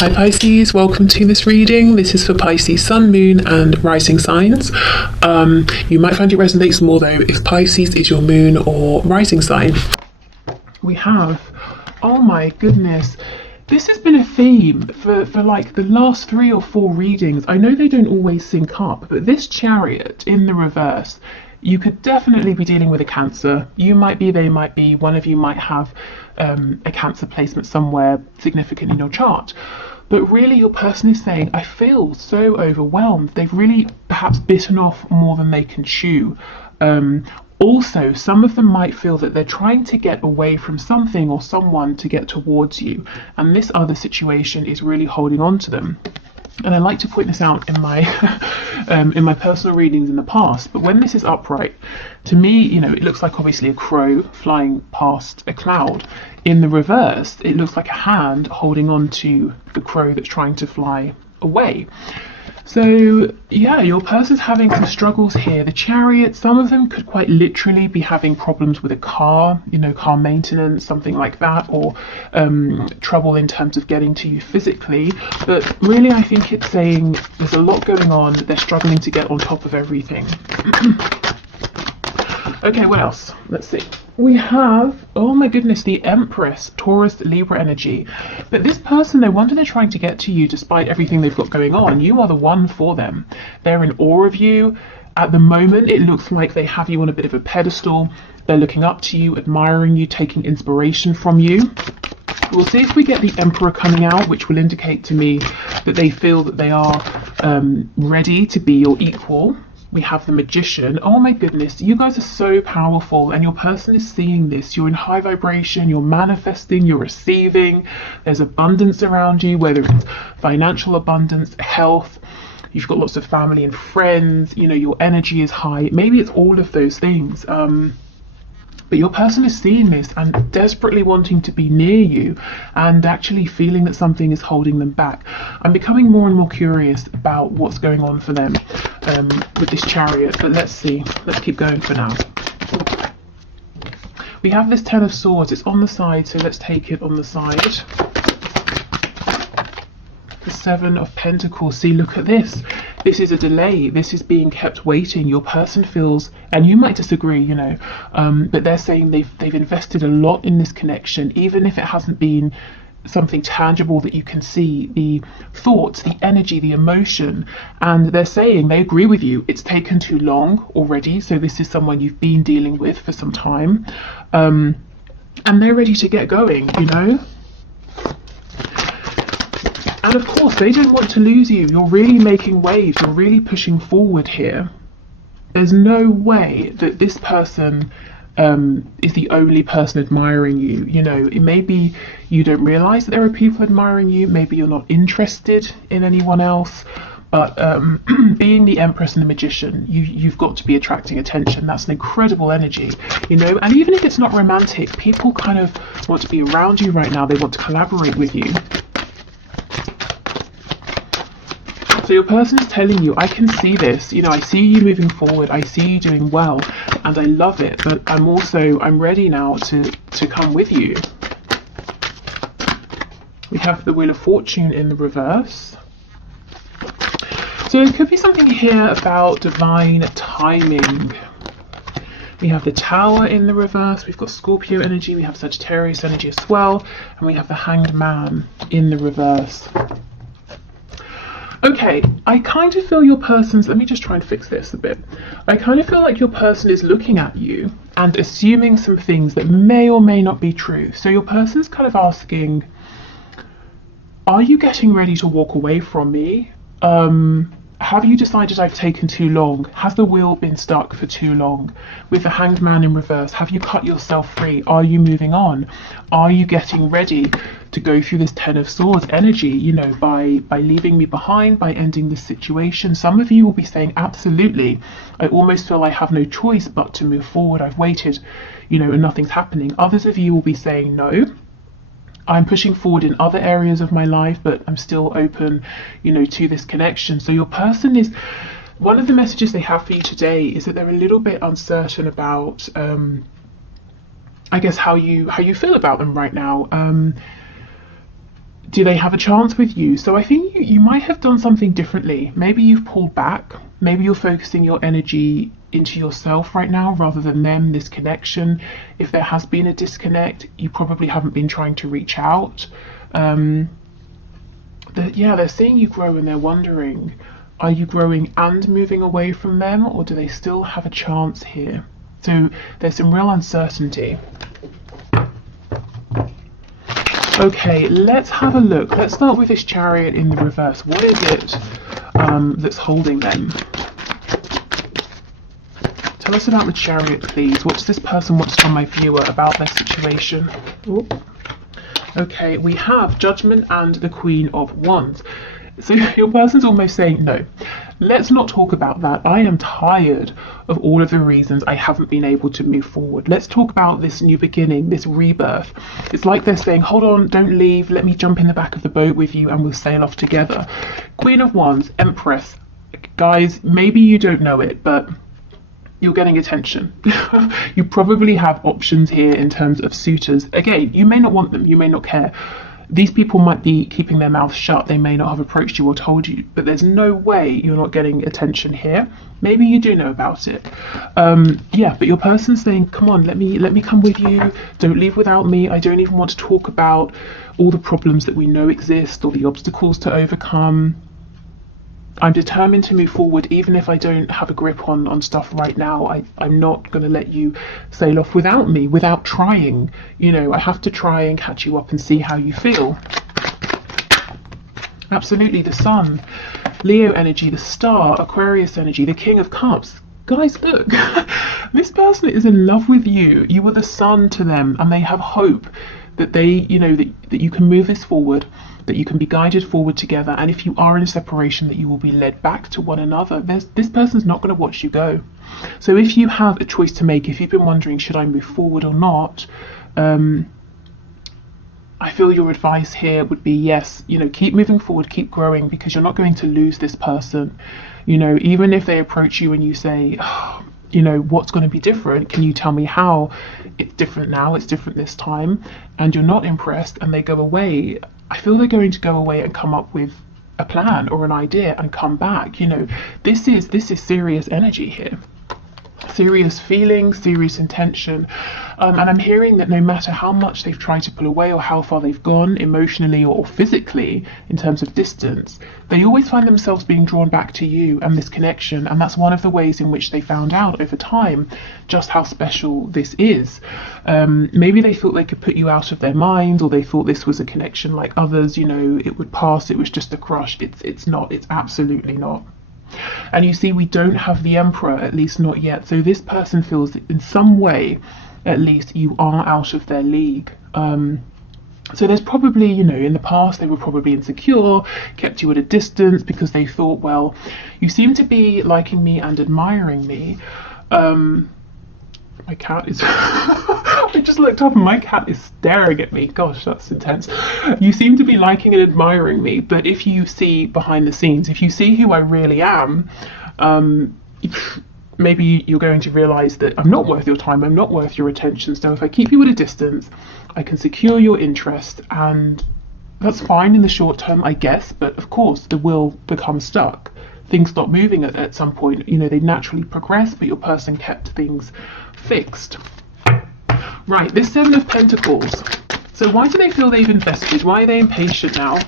Hi Pisces, welcome to this reading. This is for Pisces Sun, Moon and Rising signs. You might find it resonates more though if Pisces is your moon or rising sign. We have, oh my goodness, this has been a theme for like the last 3 or 4 readings. I know they don't always sync up, but this Chariot in the reverse, you could definitely be dealing with a Cancer. You might be, they might be, one of you might have a Cancer placement somewhere significant in your chart. But really your person is saying, I feel so overwhelmed. They've really perhaps bitten off more than they can chew. Also, some of them might feel that they're trying to get away from something or someone to get towards you. And this other situation is really holding on to them. And I like to point this out in my in my personal readings in the past, but when this is upright, to me, you know, it looks like obviously a crow flying past a cloud. In the reverse, it looks like a hand holding on to the crow that's trying to fly away. So yeah, your person's having some struggles here. The Chariot, some of them could quite literally be having problems with a car, you know, car maintenance, something like that, or trouble in terms of getting to you physically. But really, I think it's saying there's a lot going on. They're struggling to get on top of everything. Okay, what else? Let's see. We have, oh my goodness, the Empress, Taurus, Libra energy. But this person, they're wanting to trying to get to you despite everything they've got going on. You are the one for them. They're in awe of you. At the moment, it looks like they have you on a bit of a pedestal. They're looking up to you, admiring you, taking inspiration from you. We'll see if we get the Emperor coming out, which will indicate to me that they feel that they are ready to be your equal. We have the Magician. Oh my goodness, you guys are so powerful and your person is seeing this. You're in high vibration, you're manifesting, you're receiving. There's abundance around you, whether it's financial abundance, health, you've got lots of family and friends, you know, your energy is high. Maybe it's all of those things. But your person is seeing this and desperately wanting to be near you and actually feeling that something is holding them back. I'm becoming more and more curious about what's going on for them with this Chariot, but let's see. Let's keep going for now. We have this Ten of Swords. It's on the side, so let's take it on the side. The Seven of Pentacles. See, look at this. This is a delay. This is being kept waiting. Your person feels, and you might disagree, you know, but they're saying they've invested a lot in this connection, even if it hasn't been something tangible that you can see, the thoughts, the energy, the emotion, and they're saying they agree with you. It's taken too long already. So this is someone you've been dealing with for some time, and they're ready to get going, you know. And of course, they don't want to lose you. You're really making waves. You're really pushing forward here. There's no way that this person is the only person admiring you. You know, it may be you don't realize that there are people admiring you. Maybe you're not interested in anyone else. But being the Empress and the Magician, you've got to be attracting attention. That's an incredible energy, you know. And even if it's not romantic, people kind of want to be around you right now. They want to collaborate with you. So your person is telling you, I can see this, you know, I see you moving forward, I see you doing well, and I love it, but I'm ready now to come with you. We have the Wheel of Fortune in the reverse. So there could be something here about divine timing. We have the Tower in the reverse, we've got Scorpio energy, we have Sagittarius energy as well, and we have the Hanged Man in the reverse. Okay, I kind of feel your person's, let me just try and fix this a bit. I kind of feel like your person is looking at you and assuming some things that may or may not be true. So your person's kind of asking, are you getting ready to walk away from me? Have you decided I've taken too long? Has the wheel been stuck for too long? With the Hanged Man in reverse, have you cut yourself free? Are you moving on? Are you getting ready to go through this Ten of Swords energy, you know, by leaving me behind, by ending this situation? Some of you will be saying, absolutely. I almost feel I have no choice but to move forward. I've waited, you know, and nothing's happening. Others of you will be saying, no. I'm pushing forward in other areas of my life, but I'm still open, you know, to this connection. So your person is, one of the messages they have for you today is that they're a little bit uncertain about, I guess, how you feel about them right now. Do they have a chance with you? So I think you might have done something differently. Maybe you've pulled back. Maybe you're focusing your energy into yourself right now rather than them, this connection. If there has been a disconnect, you probably haven't been trying to reach out. They're seeing you grow and they're wondering, are you growing and moving away from them, or do they still have a chance here? So there's some real uncertainty. Okay, let's have a look. Let's start with this Chariot in the reverse. What is it that's holding them? Tell us about the Chariot, please. What does this person want to tell my viewer about their situation? Ooh. Okay, we have Judgment and the Queen of Wands. So your person's almost saying, no, let's not talk about that. I am tired of all of the reasons I haven't been able to move forward. Let's talk about this new beginning, this rebirth. It's like they're saying, hold on, don't leave. Let me jump in the back of the boat with you and we'll sail off together. Queen of Wands, Empress. Guys, maybe you don't know it, but you're getting attention. You probably have options here in terms of suitors. Again, you may not want them, you may not care. These people might be keeping their mouths shut, they may not have approached you or told you, but there's no way you're not getting attention here. Maybe you do know about it. But your person's saying, come on, let me come with you, don't leave without me. I don't even want to talk about all the problems that we know exist or the obstacles to overcome. I'm determined to move forward even if I don't have a grip on stuff right now. I'm not going to let you sail off without me, without trying. You know, I have to try and catch you up and see how you feel. Absolutely, the Sun, Leo energy, the Star, Aquarius energy, the King of Cups. Guys, look, this person is in love with you. You are the sun to them and they have hope that that you can move this forward, that you can be guided forward together, and if you are in separation, that you will be led back to one another. This person's not going to watch you go. So if you have a choice to make, if you've been wondering, should I move forward or not, I feel your advice here would be yes, keep moving forward, keep growing, because you're not going to lose this person. Even if they approach you and you say, what's going to be different? Can you tell me how it's different now? It's different this time. And you're not impressed and they go away. I feel they're going to go away and come up with a plan or an idea and come back. This is serious energy here. Serious feelings, serious intention, and I'm hearing that no matter how much they've tried to pull away or how far they've gone emotionally or physically in terms of distance, they always find themselves being drawn back to you and this connection, and that's one of the ways in which they found out over time just how special this is. Maybe they thought they could put you out of their mind, or they thought this was a connection like others, it would pass, it was just a crush. It's not, it's absolutely not. And you see, we don't have the Emperor, at least not yet. So this person feels that in some way, at least, you are out of their league. So there's probably, in the past, they were probably insecure, kept you at a distance because they thought, well, you seem to be liking me and admiring me. My cat is... I just looked up and my cat is staring at me. Gosh, that's intense. You seem to be liking and admiring me, but if you see behind the scenes, if you see who I really am, maybe you're going to realise that I'm not worth your time, I'm not worth your attention. So if I keep you at a distance, I can secure your interest, and that's fine in the short term, I guess, but of course the will becomes stuck. Things stop moving at some point. They naturally progress, but your person kept things fixed. Right, this Seven of Pentacles. So why do they feel they've invested? Why are they impatient now?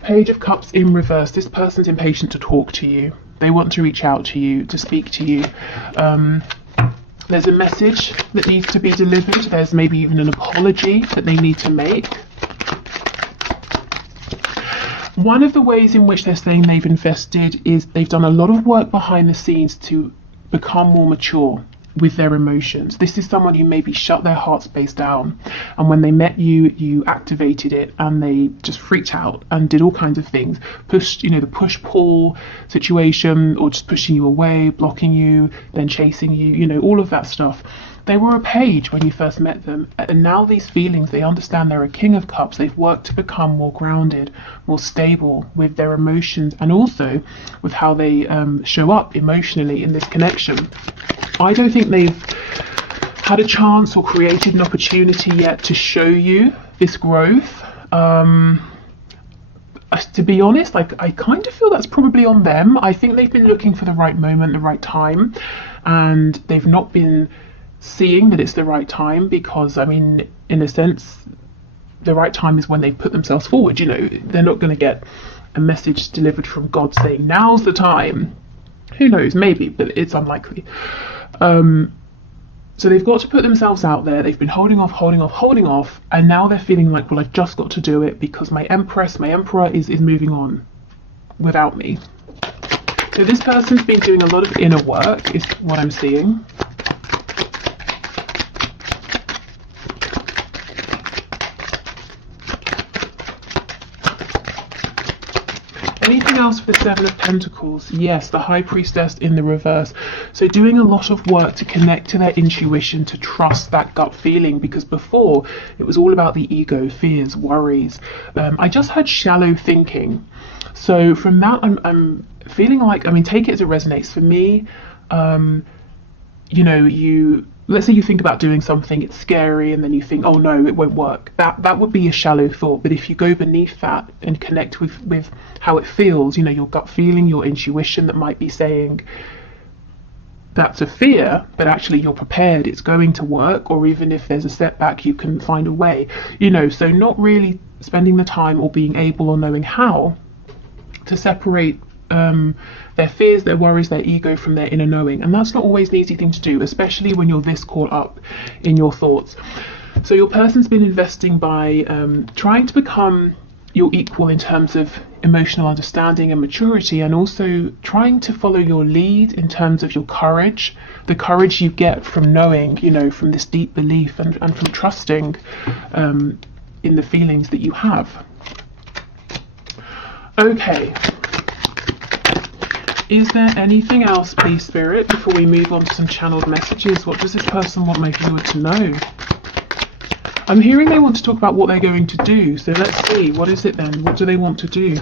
Page of Cups in reverse. This person's impatient to talk to you. They want to reach out to you, to speak to you. There's a message that needs to be delivered. There's maybe even an apology that they need to make. One of the ways in which they're saying they've invested is they've done a lot of work behind the scenes to become more mature with their emotions. This is someone who maybe shut their heart space down, and when they met you, you activated it and they just freaked out and did all kinds of things. Pushed, the push-pull situation, or just pushing you away, blocking you, then chasing you, all of that stuff. They were a page when you first met them, and now these feelings, they understand they're a King of Cups. They've worked to become more grounded, more stable with their emotions, and also with how they show up emotionally in this connection. I don't think they've had a chance or created an opportunity yet to show you this growth. To be honest, I kind of feel that's probably on them. I think they've been looking for the right moment, the right time, and they've not been seeing that it's the right time, because I mean, in a sense, the right time is when they put themselves forward. You know, they're not going to get a message delivered from God saying now's the time. Who knows, maybe, but it's unlikely. So they've got to put themselves out there. They've been holding off, and now they're feeling like, well, I've just got to do it because my emperor is moving on without me. So this person's been doing a lot of inner work, is what I'm seeing. Anything else for the Seven of Pentacles? Yes, the High Priestess in the reverse. So doing a lot of work to connect to their intuition, to trust that gut feeling, because before it was all about the ego, fears, worries. I just heard shallow thinking. So from that, I'm feeling like, I mean, take it as it resonates. For me, you know, let's say you think about doing something, it's scary, and then you think, oh no, it won't work. That would be a shallow thought. But if you go beneath that and connect with how it feels, you know, your gut feeling, your intuition that might be saying that's a fear, but actually you're prepared, it's going to work, or even if there's a setback, you can find a way, you know. So not really spending the time or being able or knowing how to separate their fears, their worries, their ego from their inner knowing. And that's not always an easy thing to do, especially when you're this caught up in your thoughts. So your person's been investing by trying to become your equal in terms of emotional understanding and maturity, and also trying to follow your lead in terms of your courage, the courage you get from knowing, you know, from this deep belief and from trusting in the feelings that you have. Okay. Is there anything else, please, Spirit, before we move on to some channeled messages? What does this person want my viewer to know? I'm hearing they want to talk about what they're going to do. So let's see. What is it then? What do they want to do?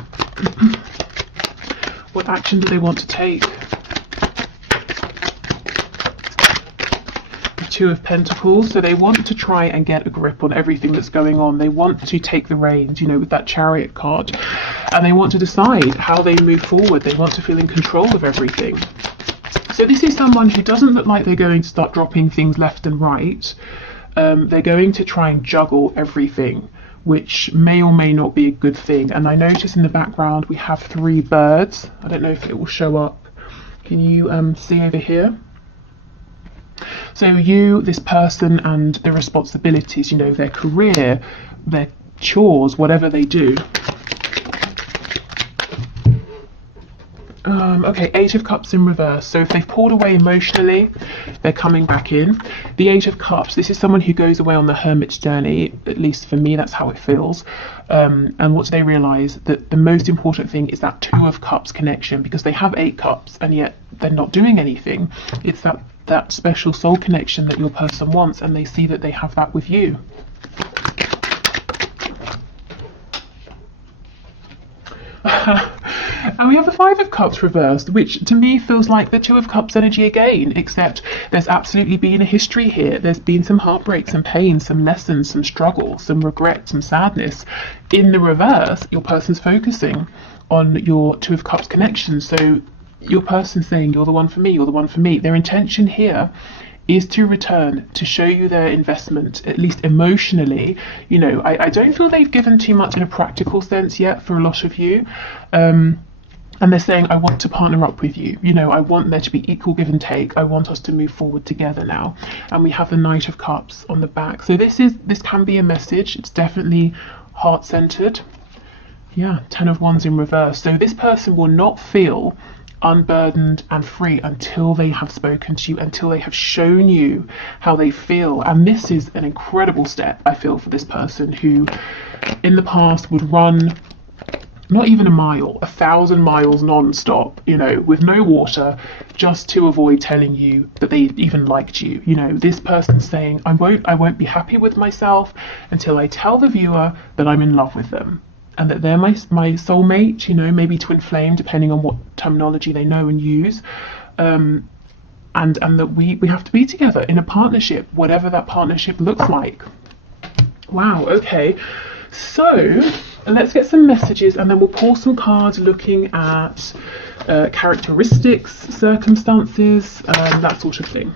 What action do they want to take? The Two of Pentacles. So they want to try and get a grip on everything that's going on. They want to take the reins, you know, with that Chariot card. And they want to decide how they move forward. They want to feel in control of everything. So this is someone who doesn't look like they're going to start dropping things left and right. They're going to try and juggle everything, which may or may not be a good thing. And I notice in the background we have 3 birds. I don't know if it will show up. Can you see over here? So you, this person, and the responsibilities, you know, their career, their chores, whatever they do. Okay, 8 of Cups in reverse. So if they've pulled away emotionally, they're coming back in. The 8 of Cups, this is someone who goes away on the hermit's journey. At least for me, that's how it feels. And what do they realise? That the most important thing is that 2 of Cups connection, because they have 8 cups and yet they're not doing anything. It's that special soul connection that your person wants, and they see that they have that with you. And we have the 5 of Cups reversed, which to me feels like the 2 of Cups energy again, except there's absolutely been a history here. There's been some heartbreak, some pain, some lessons, some struggle, some regret, some sadness. In the reverse, your person's focusing on your 2 of Cups connection. So your person's saying, you're the one for me, you're the one for me. Their intention here is to return, to show you their investment, at least emotionally. You know, I don't feel they've given too much in a practical sense yet for a lot of you. And they're saying, I want to partner up with you. You know, I want there to be equal give and take. I want us to move forward together now. And we have the Knight of Cups on the back. So this can be a message. It's definitely heart-centered. Yeah, 10 of Wands in reverse. So this person will not feel unburdened and free until they have spoken to you, until they have shown you how they feel. And this is an incredible step, I feel, for this person who in the past would run not even a mile, 1,000 miles non-stop, you know, with no water, just to avoid telling you that they even liked you. You know, this person's saying, I won't be happy with myself until I tell the viewer that I'm in love with them, and that they're my soulmate, you know, maybe twin flame, depending on what terminology they know and use. and that we have to be together in a partnership, whatever that partnership looks like. Wow, okay. So let's get some messages, and then we'll pull some cards looking at characteristics, circumstances, that sort of thing.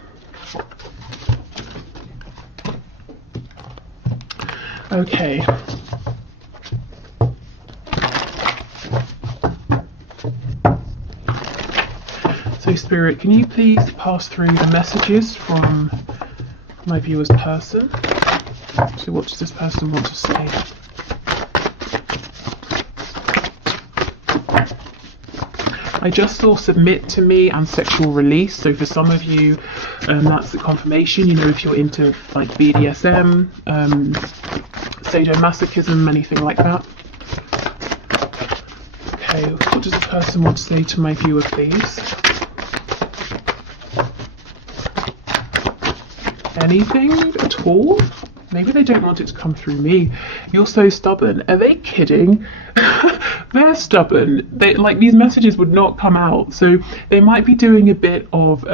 Okay. So Spirit, can you please pass through the messages from my viewer's person? So what does this person want to say? I just saw submit to me and sexual release. So for some of you, that's the confirmation. You know, if you're into like BDSM, sadomasochism, anything like that. Okay, what does the person want to say to my viewer, please? Anything at all? Maybe they don't want it to come through me. You're so stubborn. Are they kidding? They're stubborn. They, like, these messages would not come out. So they might be doing a bit of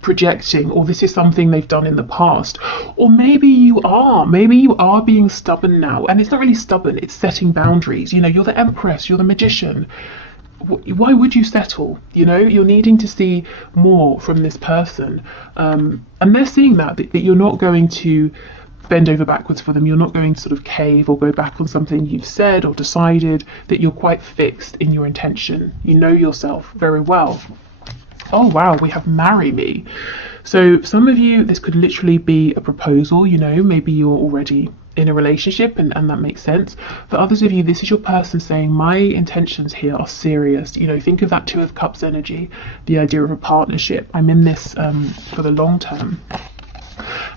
projecting, or this is something they've done in the past. Or maybe you are being stubborn now. And it's not really stubborn, it's setting boundaries. You know, you're the Empress, you're the Magician. Why would you settle? You know, you're needing to see more from this person, and they're seeing that you're not going to bend over backwards for them. You're not going to sort of cave or go back on something you've said or decided, that you're quite fixed in your intention. You know yourself very well. Oh wow, we have marry me. So some of you, this could literally be a proposal. You know, maybe you're already in a relationship and that makes sense. For others of you, this is your person saying, my intentions here are serious. You know, think of that Two of Cups energy, the idea of a partnership. I'm in this for the long term.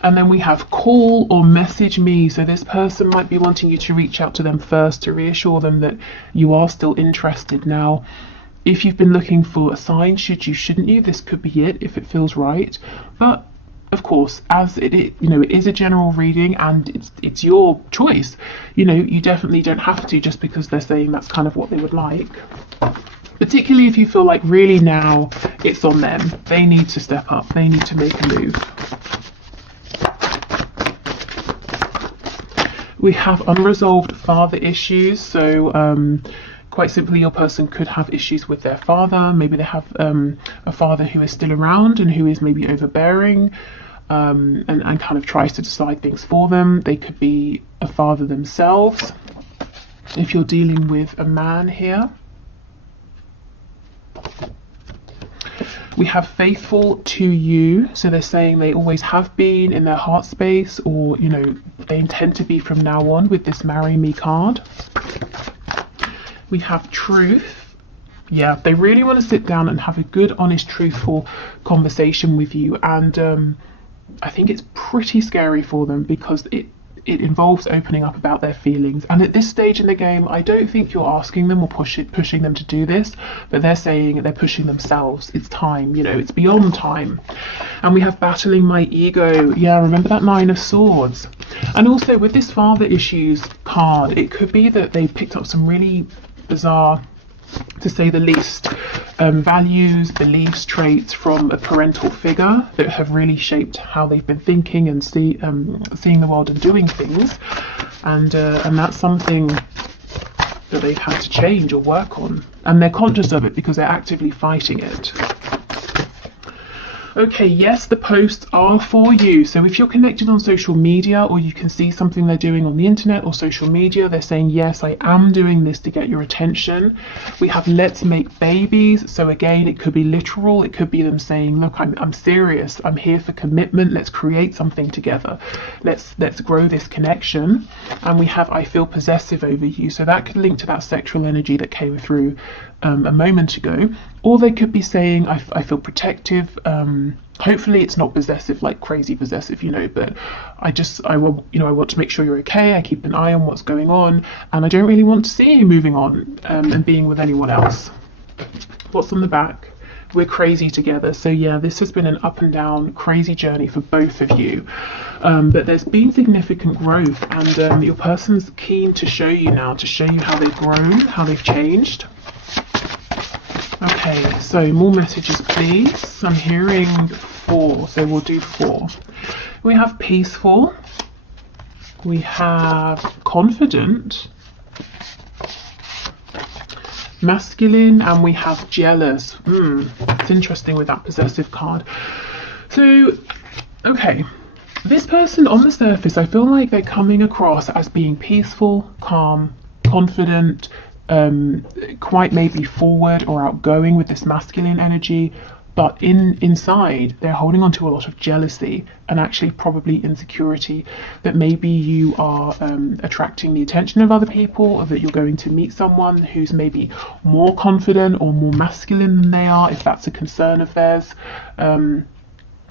And then we have call or message me. So this person might be wanting you to reach out to them first to reassure them that you are still interested. Now, if you've been looking for a sign, shouldn't you, this could be it if it feels right. But of course, as it is a general reading and it's your choice. You know, you definitely don't have to just because they're saying that's kind of what they would like. Particularly if you feel like really now it's on them. They need to step up. They need to make a move. We have unresolved father issues. So quite simply, your person could have issues with their father. Maybe they have a father who is still around and who is maybe overbearing, and kind of tries to decide things for them. They could be a father themselves. If you're dealing with a man here. We have faithful to you. So they're saying they always have been in their heart space, or, you know, they intend to be from now on with this marry me card. We have truth. Yeah, they really want to sit down and have a good, honest, truthful conversation with you. And I think it's pretty scary for them because it involves opening up about their feelings. And at this stage in the game, I don't think you're asking them or pushing them to do this, but they're saying they're pushing themselves. It's time, you know, it's beyond time. And we have battling my ego. Yeah, remember that Nine of Swords. And also with this father issues card, it could be that they picked up some really bizarre, to say the least, values, beliefs, traits from a parental figure that have really shaped how they've been thinking and seeing the world and doing things, and that's something that they've had to change or work on, and they're conscious of it because they're actively fighting it. Okay, yes, the posts are for you. So if you're connected on social media, or you can see something they're doing on the internet or social media, they're saying, yes, I am doing this to get your attention. We have let's make babies. So again, it could be literal. It could be them saying, look, I'm serious. I'm here for commitment. Let's create something together. Let's grow this connection. And we have I feel possessive over you. So that could link to that sexual energy that came through a moment ago. Or they could be saying I feel protective. Hopefully it's not possessive, like crazy possessive, you know, but I want to make sure you're okay. I keep an eye on what's going on, and I don't really want to see you moving on and being with anyone else. What's on the back? We're crazy together. So yeah, this has been an up and down crazy journey for both of you, but there's been significant growth, and your person's keen to show you now, to show you how they've grown, how they've changed. Okay, so more messages, please. I'm hearing 4, so we'll do 4. We have peaceful. We have confident, masculine, and we have jealous. It's interesting with that possessive card. So, okay, this person on the surface, I feel like they're coming across as being peaceful, calm, confident, quite maybe forward or outgoing with this masculine energy, but inside they're holding on to a lot of jealousy and actually probably insecurity that maybe you are attracting the attention of other people, or that you're going to meet someone who's maybe more confident or more masculine than they are, if that's a concern of theirs.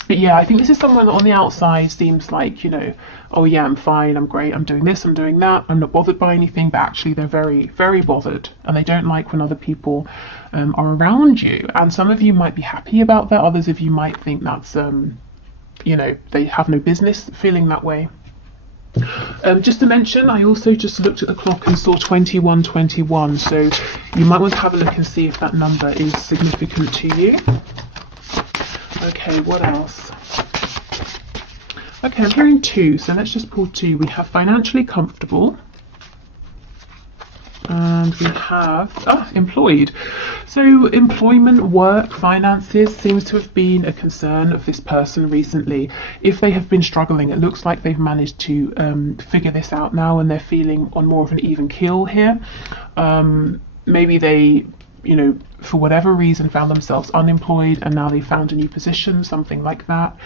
But yeah, I think this is someone that on the outside seems like, you know, oh yeah, I'm fine, I'm great, I'm doing this, I'm doing that, I'm not bothered by anything, but actually they're very, very bothered, and they don't like when other people are around you. And some of you might be happy about that, others of you might think that's, you know, they have no business feeling that way. Just to mention, I also just looked at the clock and saw 2121, so you might want to have a look and see if that number is significant to you. Okay, what else? Okay, I'm hearing 2, so let's just pull 2. We have financially comfortable, and we have employed. So employment, work, finances seems to have been a concern of this person recently. If they have been struggling, it looks like they've managed to figure this out now, and they're feeling on more of an even keel here. Maybe they, you know, for whatever reason found themselves unemployed and now they found a new position, something like that.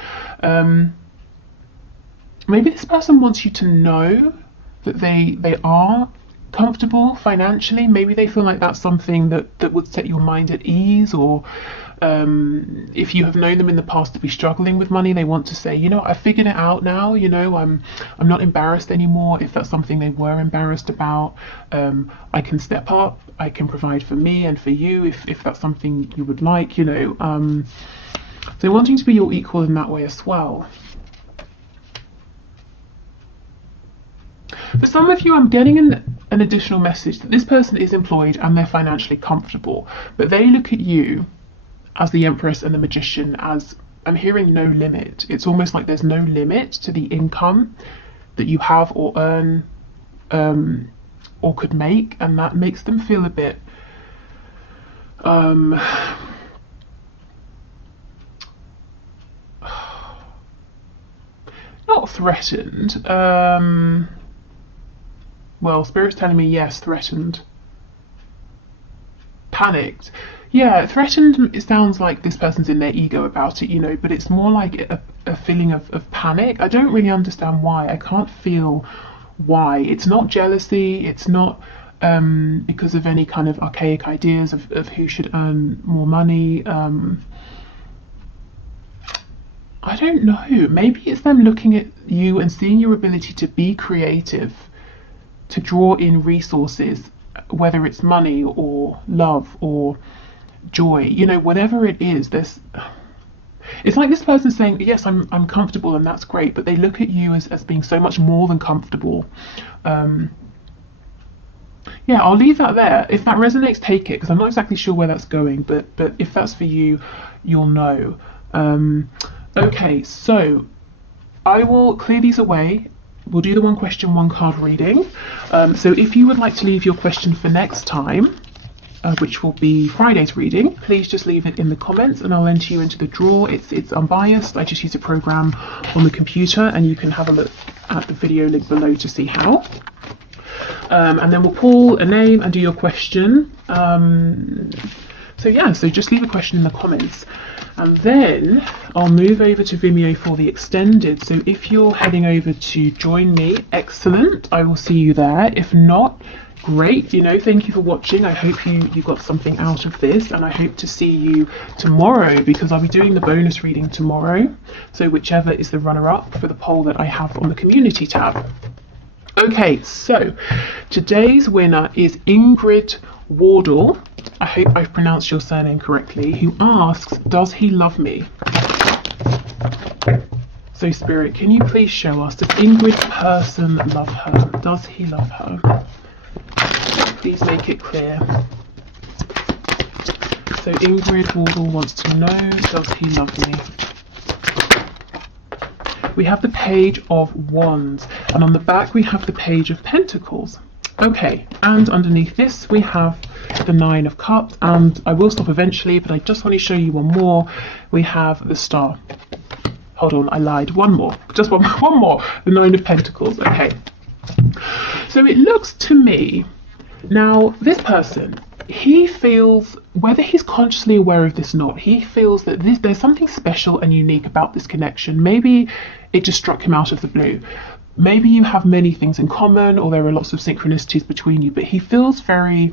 Maybe this person wants you to know that they are comfortable financially. Maybe they feel like that's something that would set your mind at ease, or if you have known them in the past to be struggling with money, they want to say, you know, I figured it out now, you know, I'm not embarrassed anymore. If that's something they were embarrassed about, I can step up, I can provide for me and for you if that's something you would like, you know. So wanting to be your equal in that way as well. For some of you, I'm getting an additional message that this person is employed and they're financially comfortable, but they look at you as the Empress and the Magician as, I'm hearing no limit. It's almost like there's no limit to the income that you have or earn or could make, and that makes them feel a bit not threatened. Well, Spirit's telling me yes, threatened. Panicked. Yeah, threatened, it sounds like this person's in their ego about it, you know, but it's more like a feeling of panic. I don't really understand why. I can't feel why. It's not jealousy, it's not because of any kind of archaic ideas of who should earn more money. I don't know. Maybe it's them looking at you and seeing your ability to be creative, to draw in resources, whether it's money or love or joy, you know, whatever it is. It's like this person saying, yes, I'm comfortable and that's great, but they look at you as being so much more than comfortable. Yeah, I'll leave that there. If that resonates, take it, because I'm not exactly sure where that's going, but if that's for you, you'll know. Okay, so I will clear these away. We'll do the 1 question, 1 card reading. So if you would like to leave your question for next time, which will be Friday's reading, please just leave it in the comments and I'll enter you into the draw. It's unbiased. I just use a program on the computer, and you can have a look at the video link below to see how. And then we'll pull a name and do your question. So yeah, so just leave a question in the comments. And then I'll move over to Vimeo for the extended. So if you're heading over to join me, excellent, I will see you there. If not, great, you know, thank you for watching. I hope you got something out of this, and I hope to see you tomorrow, because I'll be doing the bonus reading tomorrow. So whichever is the runner-up for the poll that I have on the community tab. Okay, so today's winner is Ingrid Wardle. I hope I've pronounced your surname correctly, who asks, does he love me? So Spirit, can you please show us, does Ingrid's person love her? Does he love her? Please make it clear. So Ingrid Wardle wants to know, does he love me? We have the Page of Wands, and on the back we have the Page of Pentacles. Okay, and underneath this we have the Nine of Cups, and I will stop eventually, but I just want to show you one more. We have the Star. Hold on, I lied. One more. Just one more. The Nine of Pentacles. Okay. So it looks to me, now this person, he feels, whether he's consciously aware of this or not, he feels that there's something special and unique about this connection. Maybe it just struck him out of the blue. Maybe you have many things in common, or there are lots of synchronicities between you, but he feels very,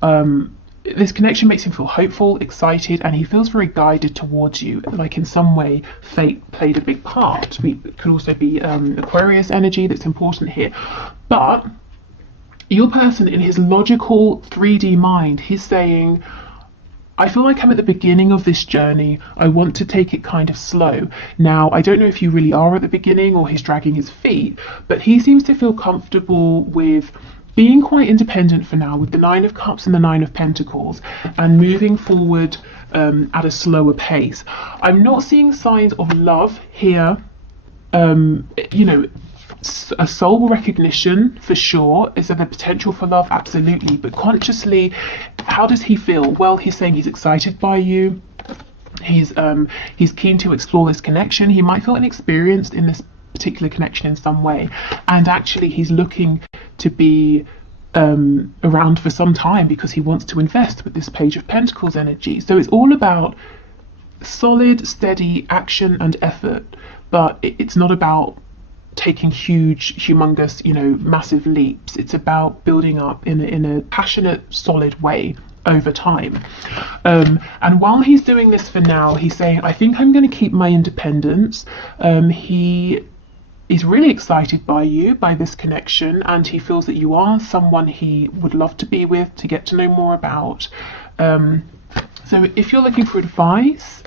this connection makes him feel hopeful, excited, and he feels very guided towards you. Like in some way, fate played a big part. It could also be Aquarius energy that's important here. But your person, in his logical 3D mind, he's saying, I feel like I'm at the beginning of this journey. I want to take it kind of slow. Now, I don't know if you really are at the beginning or he's dragging his feet, but he seems to feel comfortable with being quite independent for now, with the Nine of Cups and the Nine of Pentacles, and moving forward at a slower pace. I'm not seeing signs of love here. You know, a soul recognition for sure. Is there the potential for love? Absolutely. But consciously, how does he feel? Well, he's saying he's excited by you. He's keen to explore this connection. He might feel inexperienced in this particular connection in some way, and actually he's looking to be around for some time because he wants to invest with this Page of Pentacles energy. So it's all about solid, steady action and effort, but it's not about taking huge, humongous, you know, massive leaps. It's about building up in a passionate, solid way over time. And while he's doing this for now, he's saying, I think I'm going to keep my independence. He is really excited by you, by this connection, and he feels that you are someone he would love to be with, to get to know more about. So if you're looking for advice,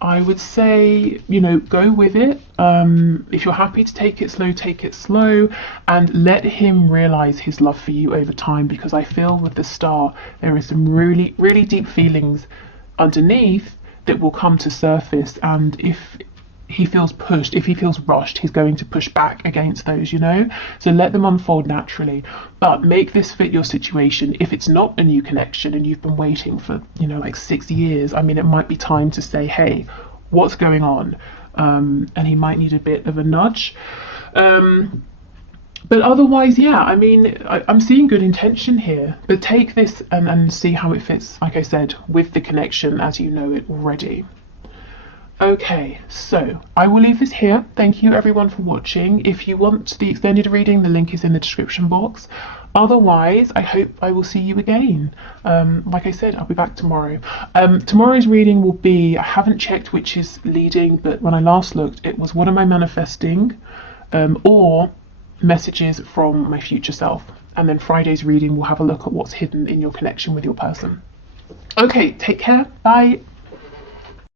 I would say, you know, go with it. If you're happy to take it slow, and let him realize his love for you over time, because I feel with the Star, there is some really, really deep feelings underneath that will come to surface. And if he feels pushed, if he feels rushed, he's going to push back against those, you know. So let them unfold naturally, but make this fit your situation. If it's not a new connection and you've been waiting for, you know, like 6 years, I mean, it might be time to say, hey, what's going on? And he might need a bit of a nudge. But otherwise, yeah, I mean, I'm seeing good intention here, but take this and see how it fits, like I said, with the connection as you know it already. Okay, so I will leave this here. Thank you everyone for watching. If you want the extended reading, the link is in the description box. Otherwise, I hope I will see you again. Like I said, I'll be back tomorrow. Tomorrow's reading will be, I haven't checked which is leading, but when I last looked, it was what am I manifesting, or messages from my future self. And then Friday's reading will have a look at what's hidden in your connection with your person. Okay, take care. Bye.